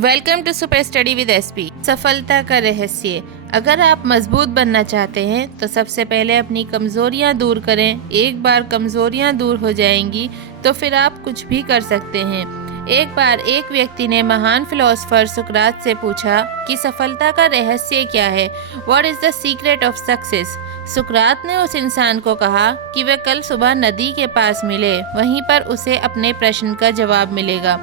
Welcome to super study with SP. सफलता का रहस्य। अगर आप मजबूत बनना चाहते हैं तो सबसे पहले अपनी कमज़ोरियां दूर करें। एक बार कमज़ोरियां दूर हो जाएंगी तो फिर आप कुछ भी कर सकते हैं। एक बार एक व्यक्ति ने महान फिलोसोफर सुकरात से पूछा कि सफलता का रहस्य क्या है, what is the secret of success. सुकरात ने उस इंसान को कहा कि वह कल सुबह नदी के पास मिले, वहीं पर उसे अपने प्रश्न का जवाब मिलेगा।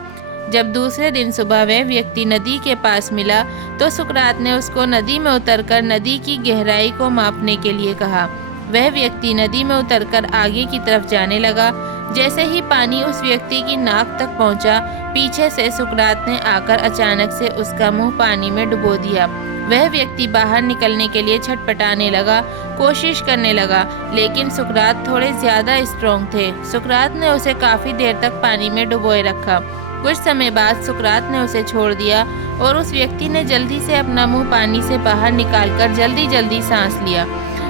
जब दूसरे दिन सुबह वह व्यक्ति नदी के पास मिला तो सुकरात ने उसको नदी में उतरकर नदी की गहराई को मापने के लिए कहा। वह व्यक्ति नदी में उतरकर आगे की तरफ जाने लगा। जैसे ही पानी उस व्यक्ति की नाक तक पहुंचा, पीछे से सुकरात ने आकर अचानक से उसका मुंह पानी में डुबो दिया। वह व्यक्ति बाहर निकलने के लिए छटपटाने लगा, कोशिश करने लगा, लेकिन सुकरात थोड़े ज्यादा स्ट्रॉन्ग थे। सुकरात ने उसे काफी देर तक पानी में डुबोए रखा। कुछ समय बाद सुकरात ने उसे छोड़ दिया और उस व्यक्ति ने जल्दी से अपना मुंह पानी से बाहर निकालकर जल्दी जल्दी सांस लिया।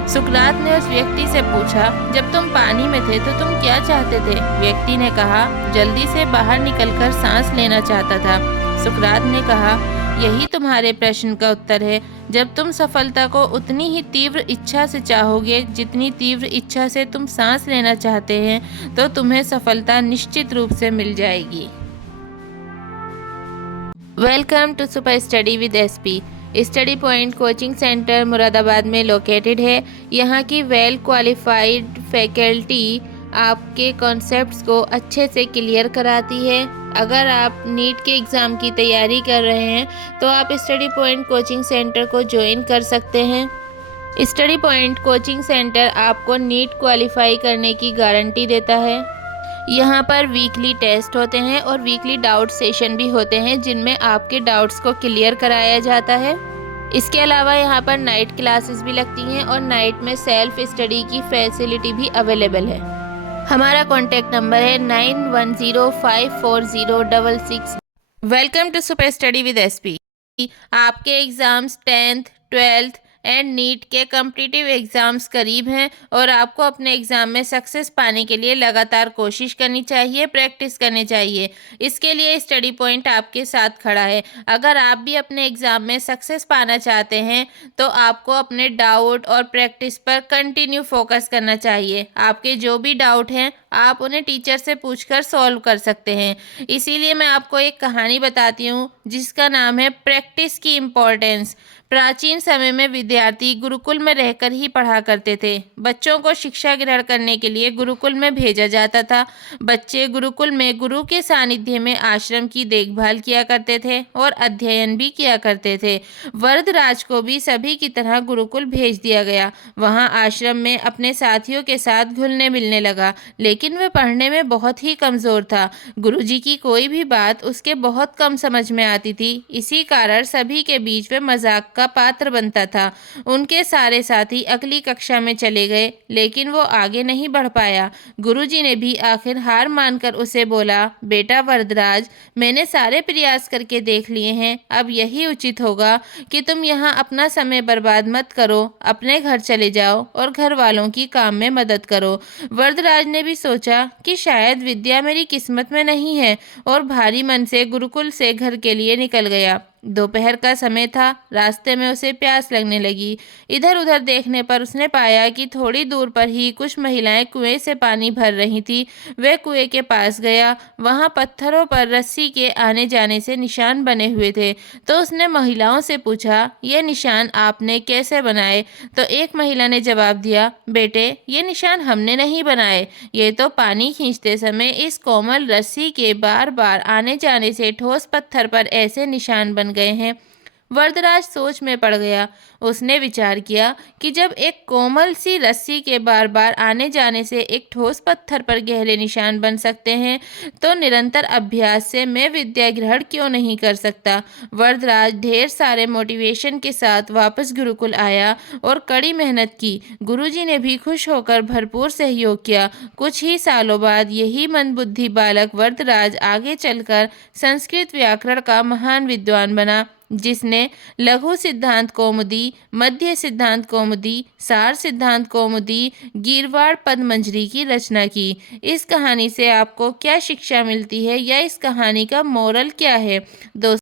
सुकरात ने उस व्यक्ति से पूछा, जब तुम पानी में थे तो तुम क्या चाहते थे? व्यक्ति ने कहा, जल्दी से बाहर निकलकर सांस लेना चाहता था। सुकरात ने कहा, यही तुम्हारे प्रश्न का उत्तर है। जब तुम सफलता को उतनी ही तीव्र इच्छा से चाहोगे जितनी तीव्र इच्छा से तुम सांस लेना चाहते हैं, तो तुम्हें सफलता निश्चित रूप से मिल जाएगी। Welcome to super study with SP. Study point coaching centre Moradabad में लोकेटेड है। यहाँ की वेल क्वालिफाइड फैकल्टी आपके कॉन्सेप्ट्स को अच्छे से क्लियर कराती है। अगर आप नीट के एग्ज़ाम की तैयारी कर रहे हैं तो आप स्टडी पॉइंट कोचिंग सेंटर को ज्वाइन कर सकते हैं। स्टडी पॉइंट कोचिंग सेंटर आपको नीट क्वालिफाई करने की गारंटी देता है। यहाँ पर वीकली टेस्ट होते हैं और वीकली डाउट सेशन भी होते हैं जिनमें आपके डाउट्स को क्लियर कराया जाता है। इसके अलावा यहाँ पर नाइट क्लासेस भी लगती हैं और नाइट में सेल्फ स्टडी की फैसिलिटी भी अवेलेबल है। हमारा कॉन्टैक्ट नंबर है 91054066। Welcome to super study with SP. आपके exams 10th, 12th and NEET के कॉम्पिटिटिव एग्ज़ाम्स करीब हैं और आपको अपने एग्ज़ाम में सक्सेस पाने के लिए लगातार कोशिश करनी चाहिए, प्रैक्टिस करनी चाहिए। इसके लिए स्टडी पॉइंट आपके साथ खड़ा है। अगर आप भी अपने एग्ज़ाम में सक्सेस पाना चाहते हैं तो आपको अपने डाउट और प्रैक्टिस पर कंटिन्यू फोकस करना चाहिए। आपके जो भी डाउट हैं आप उन्हें टीचर से पूछकर सॉल्व कर सकते हैं। इसीलिए मैं आपको एक कहानी बताती हूँ जिसका नाम है प्रैक्टिस की इम्पोर्टेंस। प्राचीन समय में विद्यार्थी गुरुकुल में रहकर ही पढ़ा करते थे। बच्चों को शिक्षा ग्रहण करने के लिए गुरुकुल में भेजा जाता था। बच्चे गुरुकुल में गुरु के सानिध्य में आश्रम की देखभाल किया करते थे और अध्ययन भी किया करते थे। वरदराज को भी सभी की तरह गुरुकुल भेज दिया गया। वहाँ आश्रम में अपने साथियों के साथ घुलने मिलने लगा, लेकिन वह पढ़ने में बहुत ही कमज़ोर था। गुरुजी की कोई भी बात उसके बहुत कम समझ में आती थी। इसी कारण सभी के बीच वह मजाक का पात्र बनता था। उनके सारे साथी अगली कक्षा में चले गए, लेकिन वो आगे नहीं बढ़ पाया। गुरुजी ने भी आखिर हार मानकर उसे बोला, बेटा वरदराज, मैंने सारे प्रयास करके देख लिए हैं। अब यही उचित होगा कि तुम यहाँ अपना समय बर्बाद मत करो, अपने घर चले जाओ और घर वालों की काम में मदद करो। वरदराज ने भी सोचा कि शायद विद्या मेरी किस्मत में नहीं है और भारी मन से गुरुकुल से घर के लिए निकल गया। दोपहर का समय था। रास्ते में उसे प्यास लगने लगी। इधर उधर देखने पर उसने पाया कि थोड़ी दूर पर ही कुछ महिलाएं कुएं से पानी भर रही थी। वह कुएं के पास गया। वहां पत्थरों पर रस्सी के आने जाने से निशान बने हुए थे। तो उसने महिलाओं से पूछा, ये निशान आपने कैसे बनाए? तो एक महिला ने जवाब दिया, बेटे, ये निशान हमने नहीं बनाए, ये तो पानी खींचते समय इस कोमल रस्सी के बार बार आने जाने से ठोस पत्थर पर ऐसे निशान बन गए हैं। वरदराज सोच में पड़ गया। उसने विचार किया कि जब एक कोमल सी रस्सी के बार बार आने जाने से एक ठोस पत्थर पर गहरे निशान बन सकते हैं, तो निरंतर अभ्यास से मैं विद्या ग्रहण क्यों नहीं कर सकता। वरदराज ढेर सारे मोटिवेशन के साथ वापस गुरुकुल आया और कड़ी मेहनत की। गुरुजी ने भी खुश होकर भरपूर सहयोग किया। कुछ ही सालों बाद यही मंदबुद्धि बालक वरदराज आगे चलकर संस्कृत व्याकरण का महान विद्वान बना, जिसने लघु सिद्धांत कौमुदी, मध्य सिद्धांत कौमुदी, सार सिद्धांत कौमुदी, गीरवाड़ पदमंजरी की रचना की। इस कहानी से आपको क्या शिक्षा मिलती है या इस कहानी का मोरल क्या है दोस्तों?